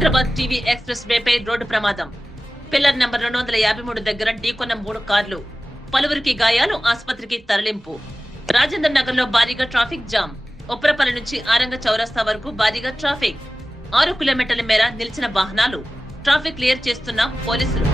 Hyderabad TV express వేపై road ప్రమాదం. Pillar number 253 దగ్గర ఢీకొన్న 3 కార్లు. పలువురికి గాయాలు, ఆసుపత్రికి తరలింపు. రాజేంద్ర నగర్ లో భారీగా ట్రాఫిక్ జామ్. ఉప్పరపల్లి నుంచి ఆరంగ చౌరస్తా వరకు భారీగా ట్రాఫిక్. 6 కిలోమీటర్ల మేర నిలిచిన వాహనాలు. ట్రాఫిక్ క్లియర్ చేస్తున్న పోలీసులు.